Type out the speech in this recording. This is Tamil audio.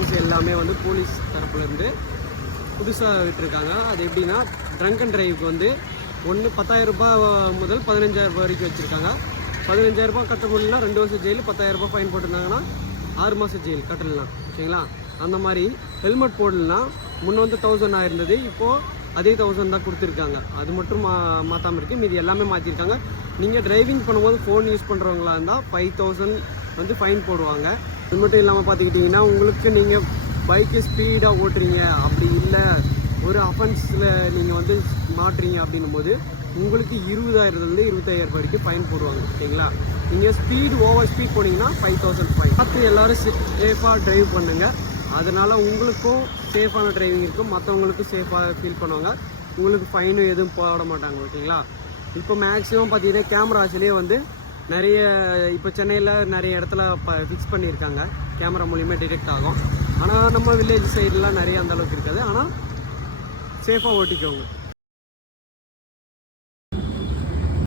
ஃபைன்ஸ் எல்லாமே வந்து போலீஸ் தரப்புலேருந்து புதுசாக விட்டுருக்காங்க. அது எப்படின்னா ட்ரங்க் அண்ட் டிரைவுக்கு வந்து ஒன்று 10,000 ரூபாய் முதல் 15,000 ரூபாய் வரைக்கும் வச்சுருக்காங்க. 15,000 ரூபாய் கட்ட முடியலனா 2 வருஷம் ஜெயில், 10,000 ரூபாய் ஃபைன் போட்டிருந்தாங்கன்னா 6 மாதம் ஜெயில் கட்டலாம். ஓகேங்களா? அந்த மாதிரி ஹெல்மெட் போடலாம். முன்ன வந்து 1000 ஆயிருந்தது, இப்போது அதே 1000 தான் கொடுத்துருக்காங்க. அது மட்டும் மாற்றாமல் இருக்குது, மீதி எல்லாமே மாற்றிருக்காங்க. நீங்கள் டிரைவிங் பண்ணும்போது ஃபோன் யூஸ் பண்ணுறவங்களா இருந்தால் 5,000 வந்து ஃபைன் போடுவாங்க. அது மட்டும் இல்லாமல் பார்த்துக்கிட்டிங்கன்னா உங்களுக்கு நீங்கள் பைக்கு ஸ்பீடாக ஓட்டுறீங்க, அப்படி இல்லை ஒரு அஃபென்ஸில் நீங்கள் வந்து மாட்டுறீங்க அப்படின்னும் போது உங்களுக்கு 20,000லேருந்து 25,000 வரைக்கும் ஃபைன் போடுவாங்க. ஓகேங்களா? நீங்கள் ஓவர் ஸ்பீட் போனீங்கன்னா 5,000 ஃபைன். பார்த்து எல்லோரும் சேஃபாக ட்ரைவ் பண்ணுங்கள். அதனால் உங்களுக்கும் சேஃபான டிரைவிங் இருக்கும், மற்றவங்களுக்கும் சேஃபாக ஃபீல் பண்ணுவாங்க. உங்களுக்கு ஃபைனும் எதுவும் போட மாட்டாங்க. ஓகேங்களா? இப்போ மேக்ஸிமம் பார்த்தீங்கன்னா கேமராஸ்லேயே வந்து நிறைய இப்போ சென்னையில் நிறைய இடத்துல ஃபிக்ஸ் பண்ணியிருக்காங்க. கேமரா மூலிமா டிடெக்ட் ஆகும். ஆனால் நம்ம வில்லேஜ் சைட்லாம் நிறைய அந்தளவுக்கு இருக்காது. ஆனால் சேஃபாக ஓட்டிக்கோங்க.